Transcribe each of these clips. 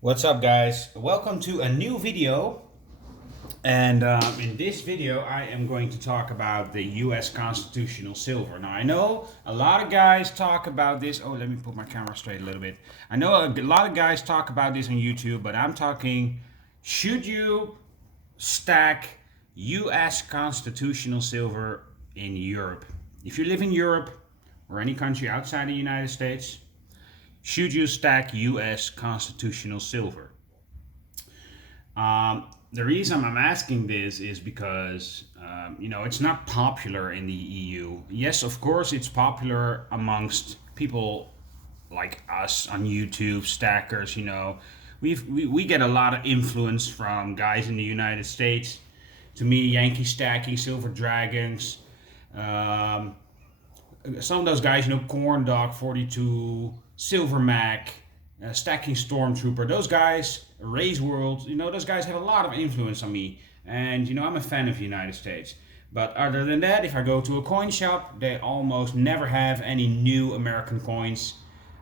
What's up, guys? Welcome to a new video. And in this video I am going to talk about the US constitutional silver. Now I know a lot of guys talk about this. Oh, let me put my camera straight a little bit. I know a lot of guys talk about this on YouTube, but I'm talking, should you stack US constitutional silver in Europe? If you live in Europe or any country outside the United States, should you stack US constitutional silver? The reason I'm asking this is because, it's not popular in the EU. Yes, of course, it's popular amongst people like us on YouTube, stackers. We get a lot of influence from guys in the United States. To me, Yankee Stacking, Silver Dragons, um, some of those guys, Corn Dog 42, Silver Mac, Stacking Stormtrooper, those guys, Ray's World, those guys have a lot of influence on me. And, I'm a fan of the United States. But other than that, if I go to a coin shop, they almost never have any new American coins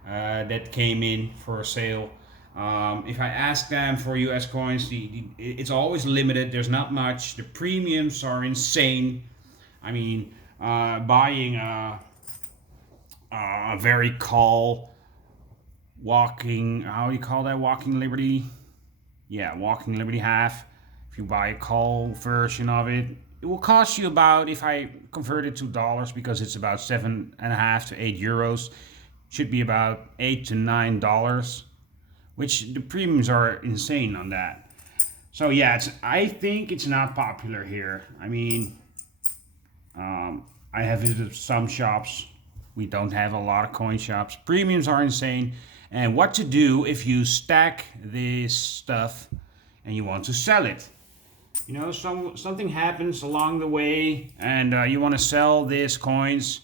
that came in for sale. If I ask them for US coins, it's always limited. There's not much. The premiums are insane. I mean, buying a very call walking, how do you call that, walking liberty, yeah, walking liberty half. If you buy a call version of it, it will cost you about, if I convert it to dollars, because it's about 7.5 to 8 euros, should be about $8 to $9, which the premiums are insane on that. So yeah, I think it's not popular here. I mean, I have visited some shops. We don't have a lot of coin shops. Premiums are insane. And what to do if you stack this stuff and you want to sell it? Something happens along the way, and you want to sell these coins.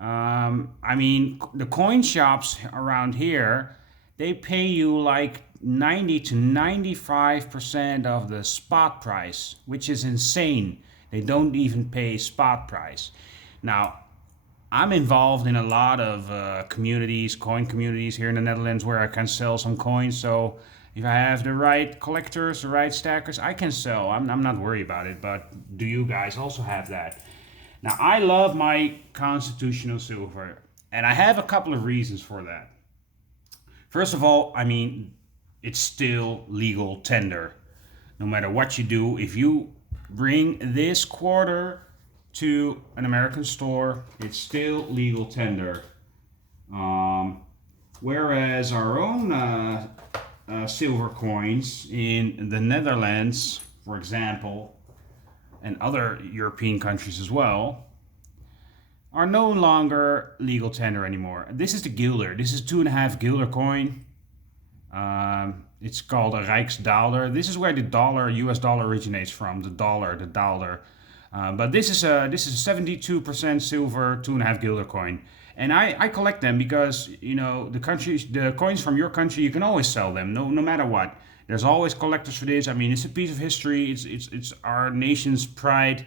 The coin shops around here, they pay you like 90 to 95% of the spot price, which is insane. They don't even pay spot price. Now, I'm involved in a lot of communities, coin communities here in the Netherlands, where I can sell some coins. So if I have the right collectors, the right stackers, I can sell. I'm not worried about it. But do you guys also have that? Now, I love my constitutional silver, and I have a couple of reasons for that. First of all, it's still legal tender. No matter what you do, if you bring this quarter to an American store, it's still legal tender. Whereas our own silver coins in the Netherlands, for example, and other European countries as well, are no longer legal tender anymore. This is the guilder. This is 2.5 guilder coin. It's called a Rijksdaalder. This is where the dollar, US dollar, originates from. The dollar. But this is a 72% silver 2.5 guilder coin, and I collect them because the coins from your country, you can always sell them, no matter what. There's always collectors for this. It's a piece of history. It's our nation's pride,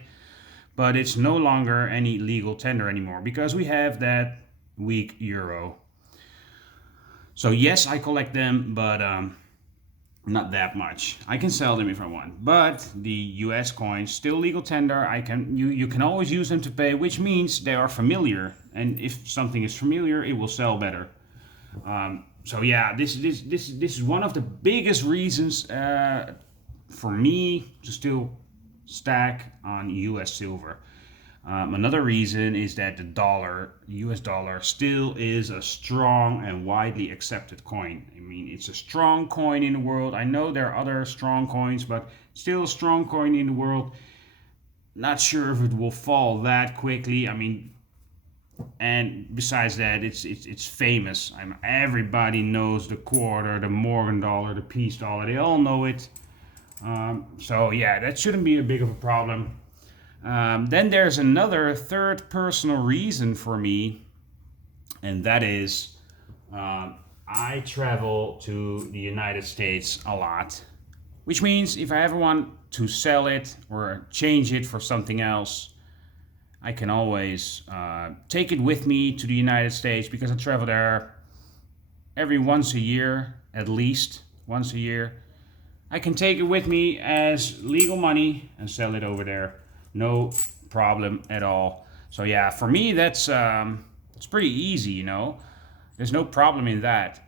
but it's no longer any legal tender anymore because we have that weak euro. So yes, I collect them, but not that much. I can sell them if I want, but the US coins still legal tender. You can always use them to pay, which means they are familiar, and if something is familiar, it will sell better. So yeah, this is one of the biggest reasons for me to still stack on US silver. Another reason is that the dollar, US dollar, still is a strong and widely accepted coin. It's a strong coin in the world. I know there are other strong coins, but still a strong coin in the world. Not sure if it will fall that quickly. And besides that, it's famous. Everybody knows the quarter, the Morgan dollar, the peace dollar. They all know it. So yeah, that shouldn't be a big of a problem. Then there's another third personal reason for me, and that is I travel to the United States a lot, which means if I ever want to sell it or change it for something else, I can always take it with me to the United States because I travel there every once a year at least. once a year. I can take it with me as legal money and sell it over there. No problem at all. So yeah, for me that's it's pretty easy, you know. There's no problem in that.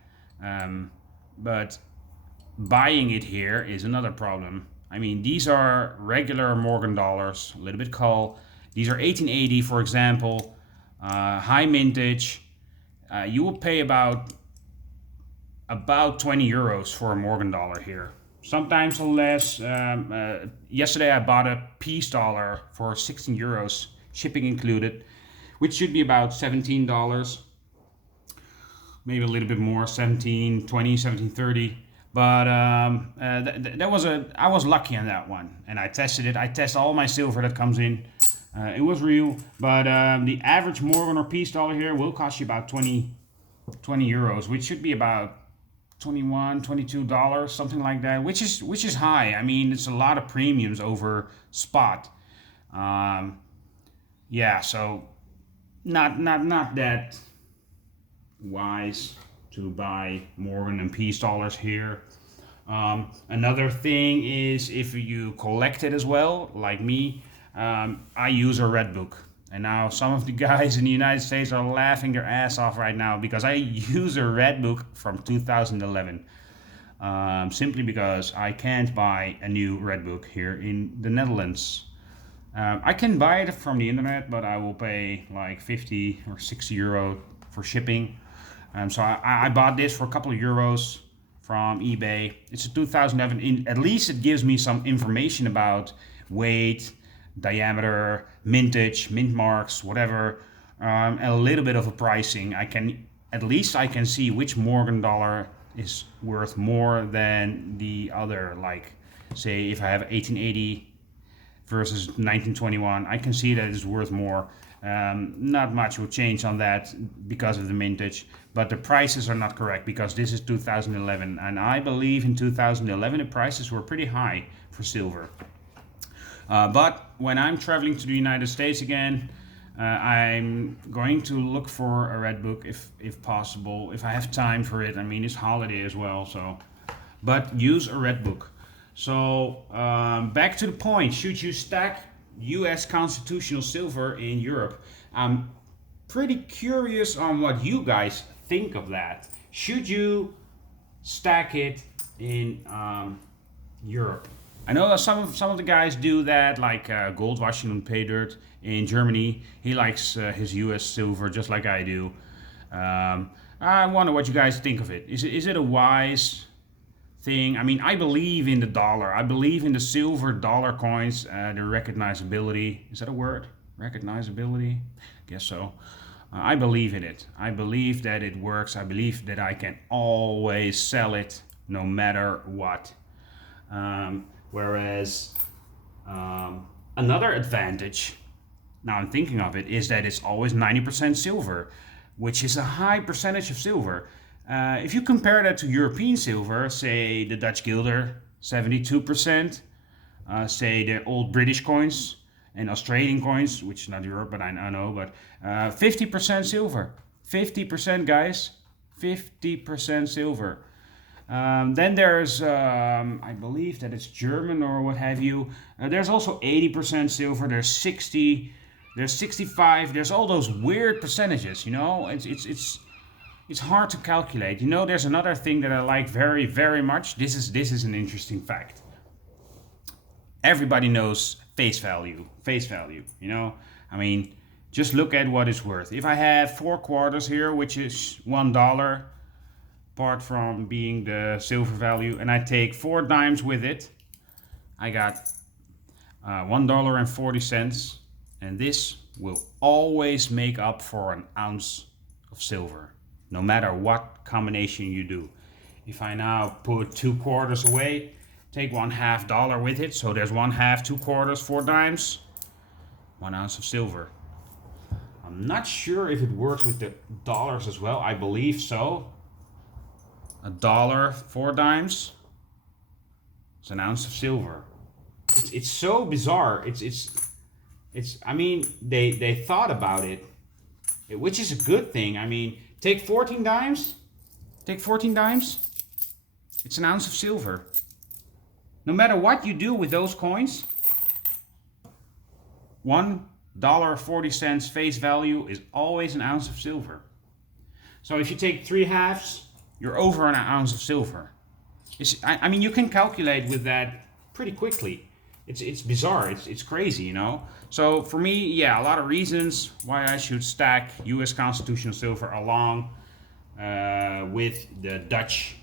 But buying it here is another problem. I mean, these are regular Morgan dollars, a little bit cold. These are 1880, for example, high mintage. You will pay about 20 euros for a Morgan dollar here. Sometimes less. Yesterday I bought a peace dollar for 16 euros, shipping included, which should be about $17. Maybe a little bit more, 17.20, 17.30. But that was I was lucky on that one, and I tested it. I test all my silver that comes in. It was real, but the average Morgan or peace dollar here will cost you about 20 euros, which should be about $21, $22, something like that, which is high. I mean, it's a lot of premiums over spot. Yeah, so not that wise to buy Morgan and peace dollars here. Another thing is if you collect it as well, like me, I use a red book. And now some of the guys in the United States are laughing their ass off right now because I use a red book from 2011. Simply because I can't buy a new red book here in the Netherlands. I can buy it from the internet, but I will pay like 50 or 60 euro for shipping. So I bought this for a couple of euros from eBay. It's a 2011. At least it gives me some information about weight, diameter, mintage, mint marks, whatever, and a little bit of a pricing. At least I can see which Morgan dollar is worth more than the other. Like, say, if I have 1880 versus 1921, I can see that it's worth more. Not much will change on that because of the mintage, but the prices are not correct because this is 2011, and I believe in 2011 the prices were pretty high for silver. But when I'm traveling to the United States again, I'm going to look for a red book if possible, if I have time for it. I mean, it's holiday as well, so. But use a red book. So back to the point, should you stack US constitutional silver in Europe? I'm pretty curious on what you guys think of that. Should you stack it in Europe? I know that some of the guys do that, like Gold Washington Pay Dirt in Germany. He likes his US silver just like I do. I wonder what you guys think of it. Is it a wise thing? I mean, I believe in the dollar. I believe in the silver dollar coins, the recognizability. Is that a word? Recognizability? Guess so. I believe in it. I believe that it works. I believe that I can always sell it no matter what. Whereas another advantage, now I'm thinking of it, is that it's always 90% silver, which is a high percentage of silver. If you compare that to European silver, say the Dutch guilder, 72%, say the old British coins and Australian coins, which is not Europe, but I know, but 50% silver. 50%, guys. 50% silver. Then there's, I believe that it's German or what have you. There's also 80% silver. There's 60. There's 65. There's all those weird percentages. You know, it's hard to calculate. You know, there's another thing that I like very, very much. This is an interesting fact. Everybody knows face value. Face value. You know, I mean, just look at what it's worth. If I have 4 quarters here, which is $1. Apart from being the silver value, and I take 4 dimes with it, I got $1.40, and this will always make up for an ounce of silver, no matter what combination you do. If I now put 2 quarters away, take $1/2 with it, so there's 1/2, 2 quarters, 4 dimes, 1 ounce of silver. I'm not sure if it works with the dollars as well. I believe so. $1, 4 dimes. It's an ounce of silver. It's so bizarre. It's. I mean, they thought about it, which is a good thing. I mean, take 14 dimes. Take 14 dimes. It's an ounce of silver. No matter what you do with those coins, $1.40 face value is always an ounce of silver. So if you take 3 halves, you're over an ounce of silver. I mean, you can calculate with that pretty quickly. It's bizarre. It's crazy, you know. So for me, yeah, a lot of reasons why I should stack U.S. constitutional silver along with the Dutch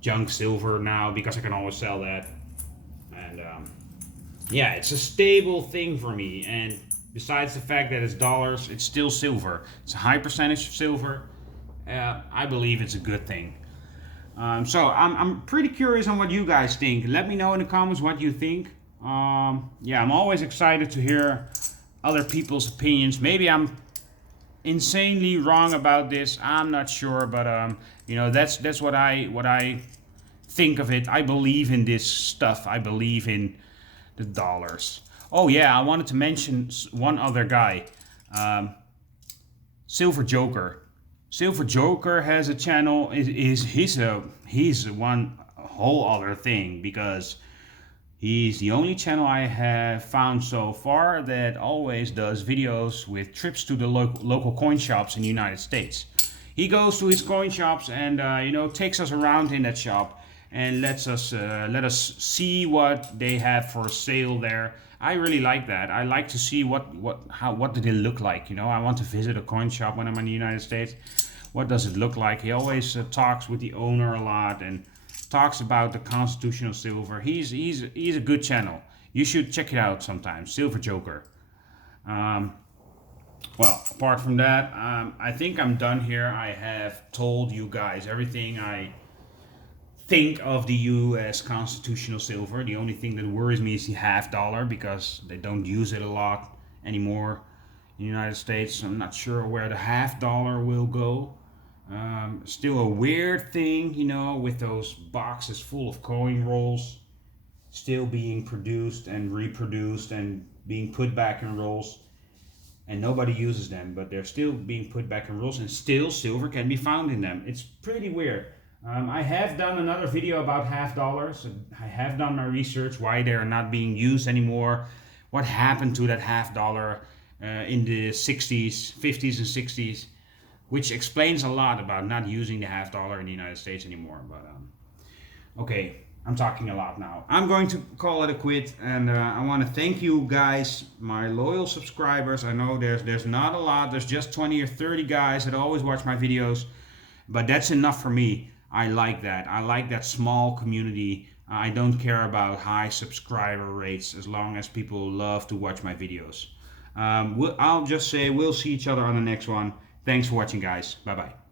junk silver now, because I can always sell that. And yeah, it's a stable thing for me. And besides the fact that it's dollars, it's still silver. It's a high percentage of silver. I believe it's a good thing. So I'm pretty curious on what you guys think. Let me know in the comments what you think. Yeah, I'm always excited to hear other people's opinions. Maybe I'm insanely wrong about this. I'm not sure, but you know, that's what I think of it. I believe in this stuff. I believe in the dollars. Oh yeah, I wanted to mention one other guy, Silver Joker. Silver Joker has a channel. He's one whole other thing, because he's the only channel I have found so far that always does videos with trips to the local coin shops in the United States. He goes to his coin shops and you know, takes us around in that shop and let us see what they have for sale there. I really like that. I like to see what do they look like. You know, I want to visit a coin shop when I'm in the United States. What does it look like? He always talks with the owner a lot and talks about the constitutional silver. He's a good channel. You should check it out sometime. Silver Joker. Well, apart from that, I think I'm done here. I have told you guys everything I think of the U.S. constitutional silver. The only thing that worries me is the $half, because they don't use it a lot anymore in the United States. I'm not sure where the $half will go. Still a weird thing, you know, with those boxes full of coin rolls still being produced and reproduced and being put back in rolls, and nobody uses them, but they're still being put back in rolls, and still silver can be found in them. It's pretty weird. I have done another video about $half. I have done my research why they're not being used anymore. What happened to that $half in the 60s, 50s, and 60s, which explains a lot about not using the $half in the United States anymore. But okay, I'm talking a lot now. I'm going to call it a quit, and I want to thank you guys, my loyal subscribers. I know there's not a lot. There's just 20 or 30 guys that always watch my videos, but that's enough for me. I like that. I like that small community. I don't care about high subscriber rates as long as people love to watch my videos. I'll just say we'll see each other on the next one. Thanks for watching, guys. Bye-bye.